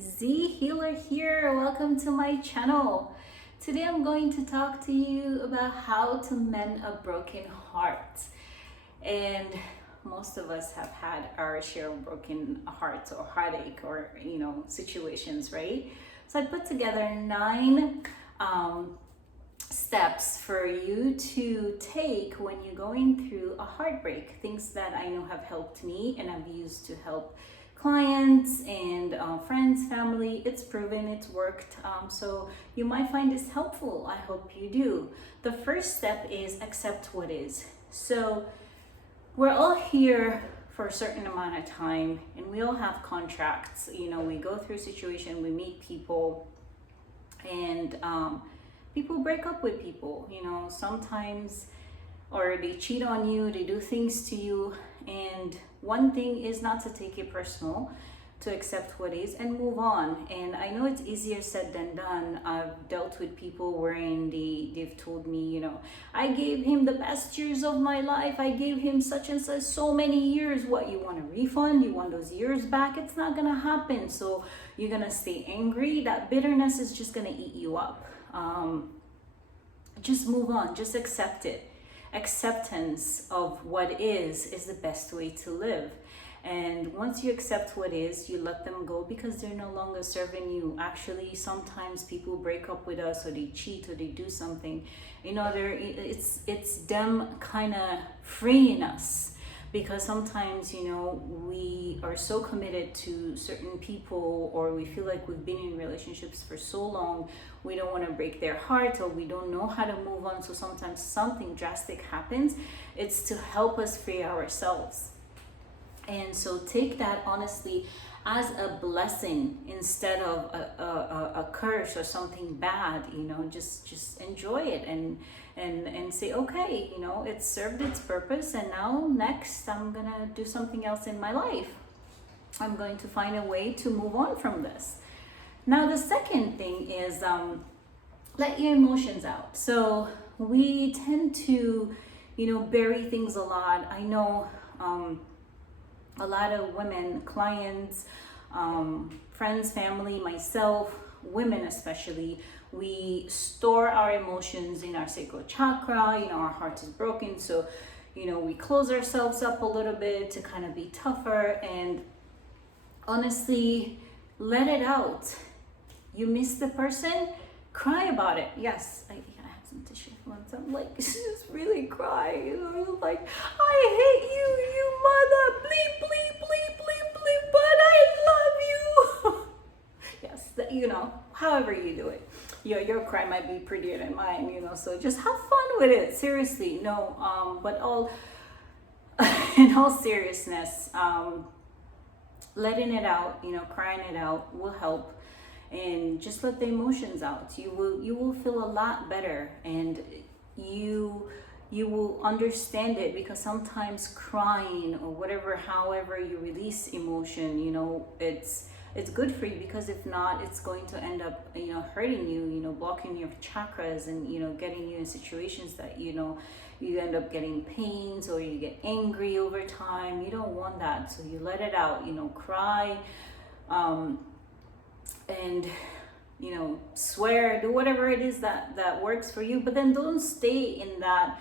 Z Healer here. Welcome to my channel. Today I'm going to talk to you about how to mend a broken heart. And most of us have had our share of broken hearts or heartache or situations, right? So I put together 9 steps for you to take when you're going through a heartbreak. Things that I know have helped me and I've used to help clients and friends, family. It's proven, it's worked. So you might find this helpful. I hope you do. The first step is accept what is. So we're all here for a certain amount of time and we all have contracts. We go through a situation, we meet people, and people break up with people, sometimes, or they cheat on you, they do things to you. And one thing is not to take it personal, to accept what is and move on. And I know it's easier said than done. I've dealt with people wherein they've told me, I gave him the best years of my life. I gave him such and such so many years. What, you want a refund? You want those years back? It's not gonna happen. So you're gonna stay angry. That bitterness is just gonna eat you up. Just move on, just accept it. Acceptance of what is the best way to live. And once you accept what is, you let them go because they're no longer serving you. Actually, sometimes people break up with us, or they cheat, or they do something. It's them kind of freeing us. Because sometimes, we are so committed to certain people, or we feel like we've been in relationships for so long, we don't want to break their heart, or we don't know how to move on. So sometimes something drastic happens. It's to help us free ourselves. And so take that honestly as a blessing instead of a curse or something bad. Just enjoy it and say, okay, it's served its purpose, and now next I'm gonna do something else in my life. I'm going to find a way to move on from this. Now the second thing is let your emotions out. So we tend to bury things a lot. I know a lot of women, clients, friends, family, myself, women especially, we store our emotions in our sacral chakra. Our heart is broken, so we close ourselves up a little bit to kind of be tougher. And honestly, let it out. You miss the person, cry about it. Yes, I have some tissue once. I'm like, just really cry. Like, I hate you, you mother, bleep, bleep, bleep, bleep, bleep, but I love you. Yes, however you do it. Your cry might be prettier than mine, so just have fun with it. Seriously, no, but in all seriousness, letting it out, crying it out will help. And just let the emotions out. You will feel a lot better, and you will understand it, because sometimes crying or whatever, however you release emotion, it's good for you, because if not, it's going to end up hurting you, blocking your chakras, and getting you in situations that you end up getting pains, or you get angry over time. You don't want that, so you let it out. Cry, and swear, do whatever it is that works for you, but then don't stay in that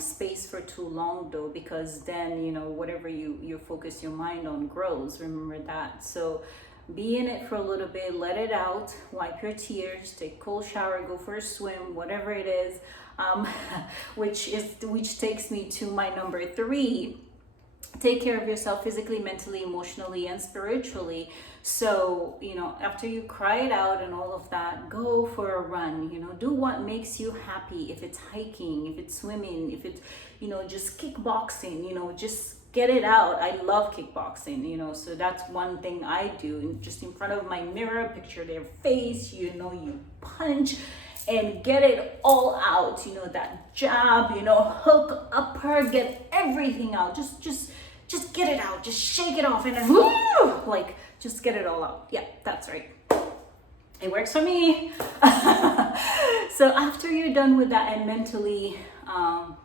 space for too long though, because then whatever you focus your mind on grows. Remember that. So be in it for a little bit, let it out, wipe your tears, take a cold shower, go for a swim, whatever it is, which takes me to my number 3. Take care of yourself physically, mentally, emotionally, and spiritually. So, after you cry it out and all of that, go for a run, do what makes you happy. If it's hiking, if it's swimming, if it's, just kickboxing, just get it out. I love kickboxing, so that's one thing I do. Just in front of my mirror, picture their face, you punch and get it all out, that jab, hook, upper, get everything out. Just get it out, just shake it off, and then just get it all out. Yeah, that's right. It works for me. So after you're done with that, and mentally,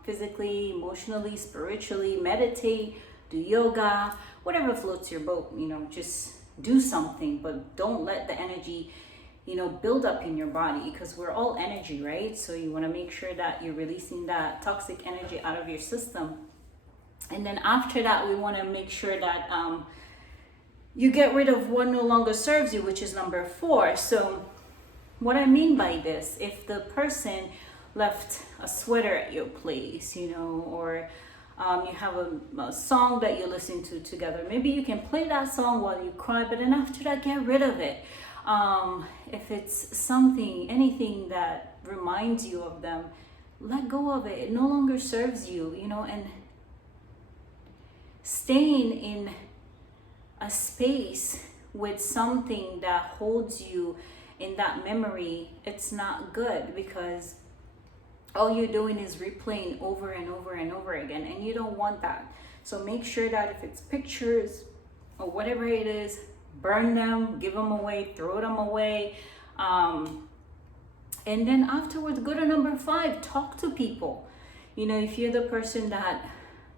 physically, emotionally, spiritually, meditate, do yoga, whatever floats your boat, just do something, but don't let the energy, build up in your body, because we're all energy, right? So you want to make sure that you're releasing that toxic energy out of your system. And then after that, we want to make sure that you get rid of what no longer serves you, which is number 4. So what I mean by this, if the person left a sweater at your place, or you have a song that you listen to together, maybe you can play that song while you cry, but then after that, get rid of it. If it's anything that reminds you of them, let go of it. It no longer serves you, and staying in a space with something that holds you in that memory, it's not good, because all you're doing is replaying over and over and over again, and you don't want that. So make sure that if it's pictures or whatever it is, burn them, give them away, throw them away. And then afterwards, go to number 5, talk to people. If you're the person that,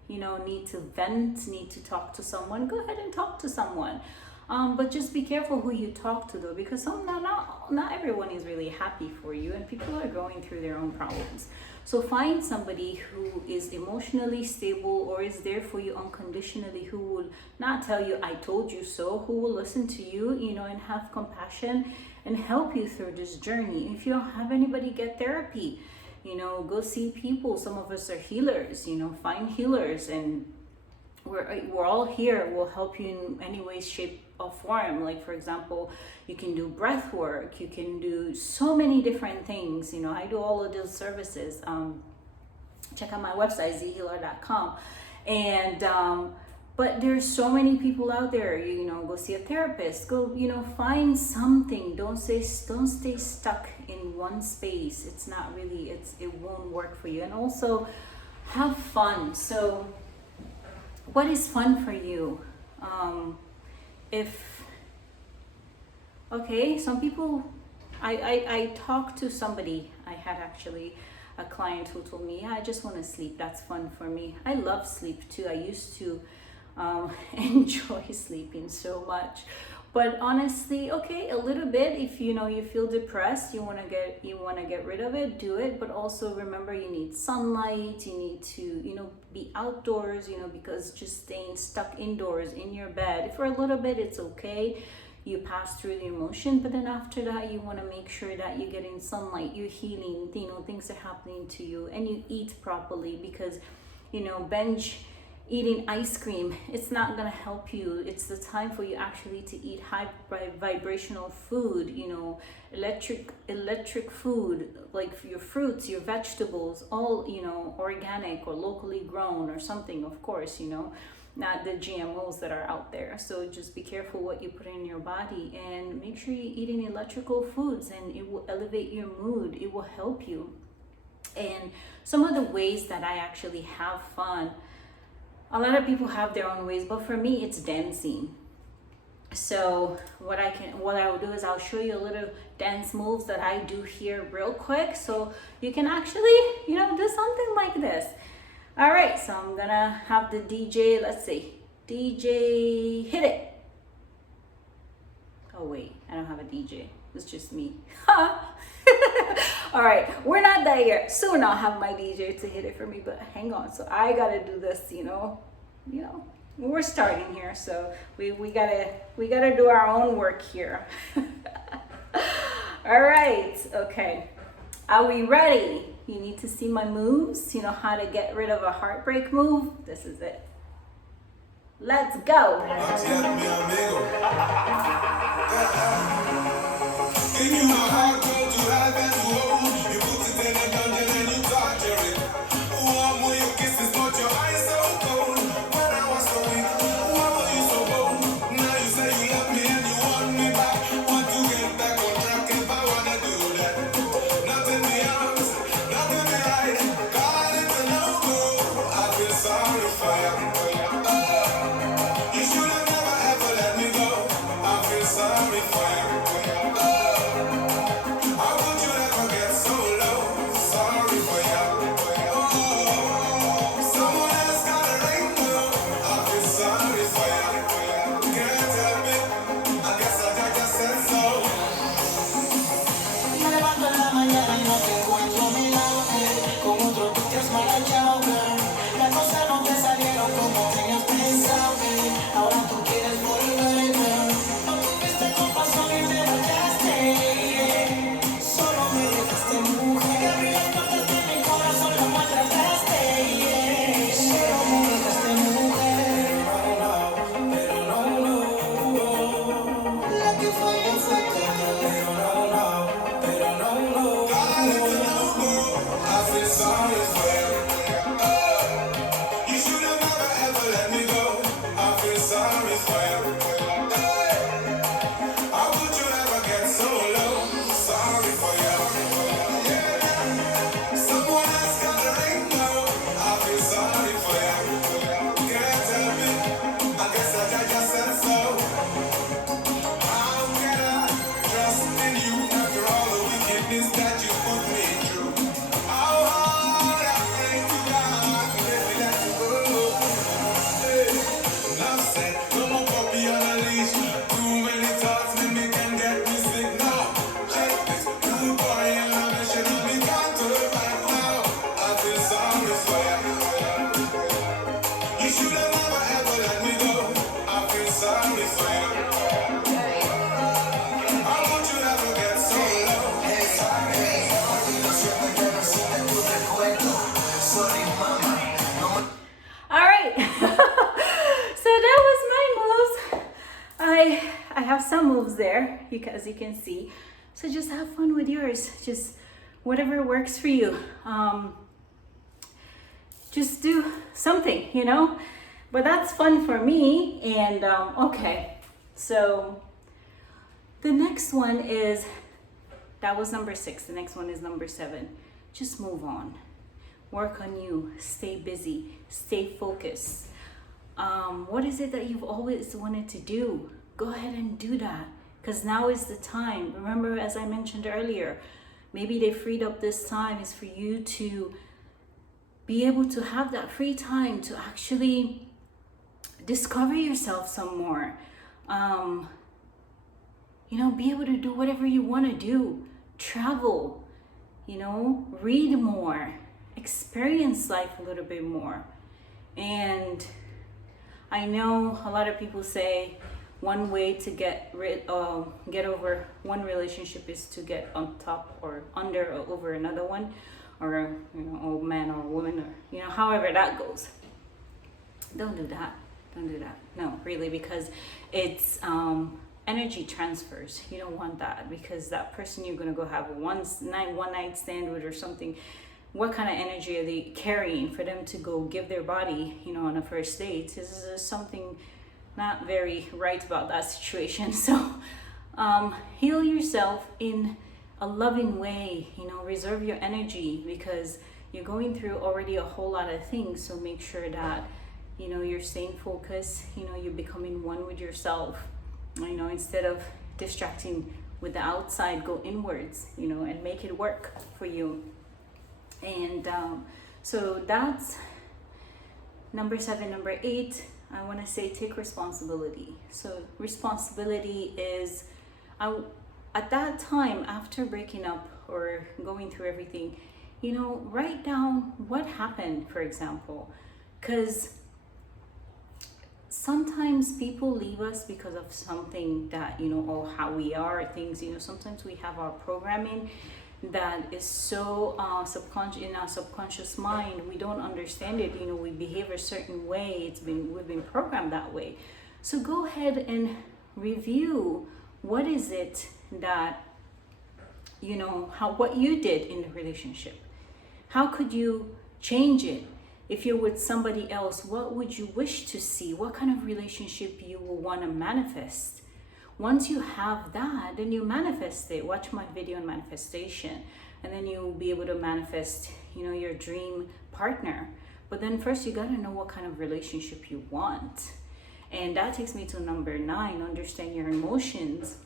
need to vent, need to talk to someone, go ahead and talk to someone. But just be careful who you talk to, though, because not everyone is really happy for you, and people are going through their own problems. So find somebody who is emotionally stable or is there for you unconditionally, who will not tell you, I told you so, who will listen to you, and have compassion and help you through this journey. If you don't have anybody, get therapy, go see people. Some of us are healers, find healers, and we're all here. We'll help you in any way, shape, or form. Like, for example, you can do breath work, you can do so many different things. I do all of those services. Check out my website, zhealer.com. And but there's so many people out there. Go see a therapist, go find something. Don't stay stuck in one space. It's not really, it won't work for you. And also have fun. So what is fun for you? Some people, I talked to somebody. I had actually a client who told me, I just want to sleep. That's fun for me. I love sleep too. I used to enjoy sleeping so much. But honestly, a little bit. If you feel depressed, you want to get rid of it, do it. But also remember, you need sunlight. You need to be outdoors. Because just staying stuck indoors in your bed for a little bit, it's okay. You pass through the emotion, but then after that, you want to make sure that you're getting sunlight, you're healing. Things are happening to you, and you eat properly, because binge eating ice cream, it's not gonna help you. It's the time for you actually to eat high vibrational food, electric food, like your fruits, your vegetables, all organic or locally grown or something, of course, not the GMOs that are out there. So just be careful what you put in your body, and make sure you're eating electrical foods, and it will elevate your mood. It will help you. And some of the ways that I actually have fun, a lot of people have their own ways, but for me, it's dancing. So what I will do is I'll show you a little dance moves that I do here real quick, so you can actually, do something like this. All right, so I'm gonna have the DJ, let's see, DJ, hit it. Oh wait, I don't have a DJ, it's just me. All right, we're not there yet. Soon I'll have my DJ to hit it for me, but hang on. So I gotta do this, we're starting here, so we gotta do our own work here. All right, okay. Are we ready? You need to see my moves. You know how to get rid of a heartbreak move? This is it. Let's go. Sorry for you. You should have never ever let me go. have some moves there, as you can see. So just have fun with yours. Just whatever works for you. Just do something, you know. But that's fun for me. And okay, so the next one is, that was number 6. The next one is number 7. Just move on. Work on you. Stay busy. Stay focused. What is it that you've always wanted to do? Go ahead and do that, because now is the time. Remember, as I mentioned earlier, maybe they freed up this time is for you to be able to have that free time to actually discover yourself some more. You know, be able to do whatever you want to do. Travel, you know, read more, experience life a little bit more. And I know a lot of people say one way to get over one relationship is to get on top or under or over another one, or, you know, a man or a woman, or, you know, however that goes. Don't do that. Don't do that. No, really, because it's energy transfers. You don't want that, because that person you're gonna go have a one night stand with or something, what kind of energy are they carrying for them to go give their body, you know, on a first date? This is something not very right about that situation. So heal yourself in a loving way, you know, reserve your energy, because you're going through already a whole lot of things. So make sure that, you know, you're staying focused, you know, you're becoming one with yourself, you know, instead of distracting with the outside, go inwards, you know, and make it work for you. And so that's number 7. Number 8, I want to say take responsibility. So responsibility is, at that time after breaking up or going through everything, you know, write down what happened, for example, because sometimes people leave us because of something that, you know, or how we are, things, you know, sometimes we have our programming that is so subconscious, in our subconscious mind, we don't understand it, you know, we behave a certain way, we've been programmed that way. So go ahead and review what is it that, you know, what you did in the relationship. How could you change it? If you're with somebody else, what would you wish to see? What kind of relationship you will want to manifest? Once you have that, then you manifest it. Watch my video on manifestation, and then you'll be able to manifest, you know, your dream partner. But then first you got to know what kind of relationship you want. And that takes me to number 9, understand your emotions,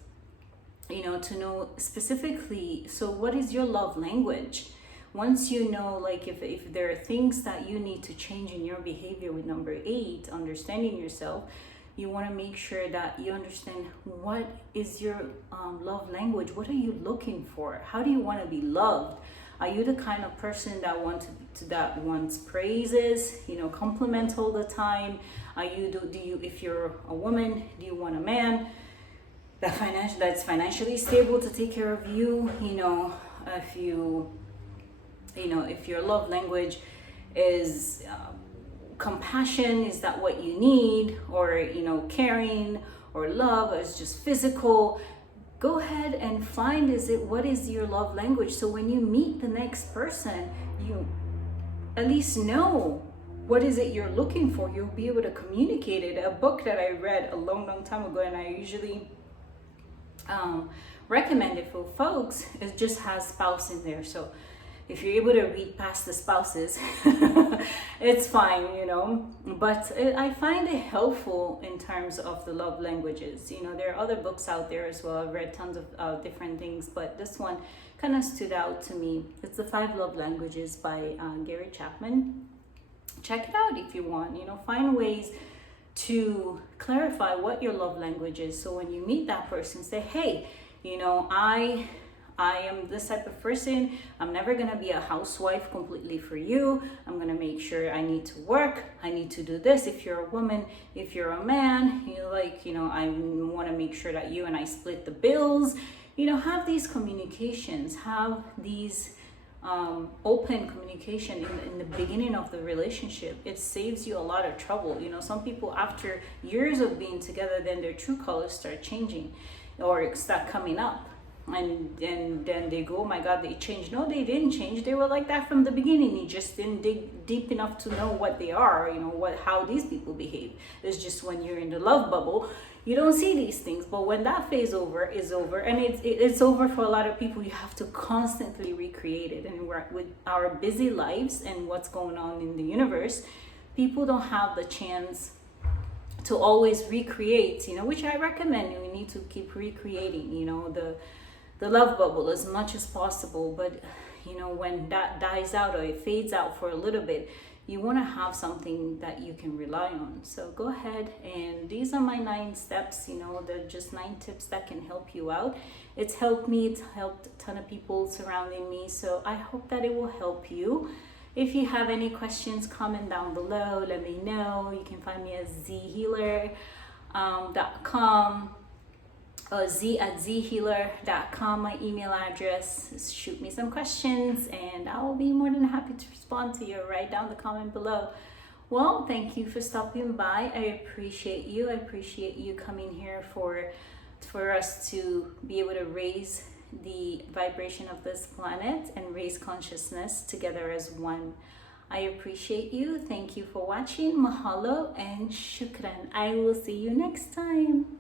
you know, to know specifically, so what is your love language? Once you know, like if there are things that you need to change in your behavior with number 8, understanding yourself, you want to make sure that you understand what is your love language. What are you looking for? How do you want to be loved? Are you the kind of person that wants praises, you know, compliments all the time? Are you do you if you're a woman, do you want a man that's financially stable to take care of you? You know, if your love language is compassion, is that what you need? Or, you know, caring or love, or is just physical? Go ahead and find what is your love language, so when you meet the next person, you at least know what is it you're looking for. You'll be able to communicate it. A book that I read a long time ago, and I usually recommend it for folks, it just has spouse in there. So if you're able to read past the spouses, it's fine, you know. But I find it helpful in terms of the love languages. You know, there are other books out there as well. I've read tons of different things, but this one kind of stood out to me. It's The 5 Love Languages by Gary Chapman. Check it out if you want. You know, find ways to clarify what your love language is. So when you meet that person, say, hey, you know, I am this type of person. I'm never gonna be a housewife completely for you. I'm gonna make sure I need to work. I need to do this. If you're a woman, if you're a man, I wanna make sure that you and I split the bills. You know, have these communications, have these open communication in the beginning of the relationship, it saves you a lot of trouble. You know, some people after years of being together, then their true colors start changing or start coming up, and then they go, oh my god, they changed. No, they didn't change. They were like that from the beginning. You just didn't dig deep enough to know what they are, you know, how these people behave. It's just when you're in the love bubble, you don't see these things. But when that phase is over, and it's over for a lot of people, you have to constantly recreate it. And we're, with our busy lives and what's going on in the universe, people don't have the chance to always recreate, you know, which I recommend. We need to keep recreating, you know, the love bubble as much as possible. But you know, when that dies out or it fades out for a little bit, you want to have something that you can rely on. So go ahead, and these are my 9 steps. You know, they're just 9 tips that can help you out. It's helped me, it's helped a ton of people surrounding me, so I hope that it will help you. If you have any questions, comment down below, let me know. You can find me at zhealer.com or z@zhealer.com, my email address. Shoot me some questions and I will be more than happy to respond to you. Write down the comment below. Well, thank you for stopping by. I appreciate you. I appreciate you coming here for us to be able to raise the vibration of this planet and raise consciousness together as one. I appreciate you. Thank you for watching. Mahalo and shukran. I will see you next time.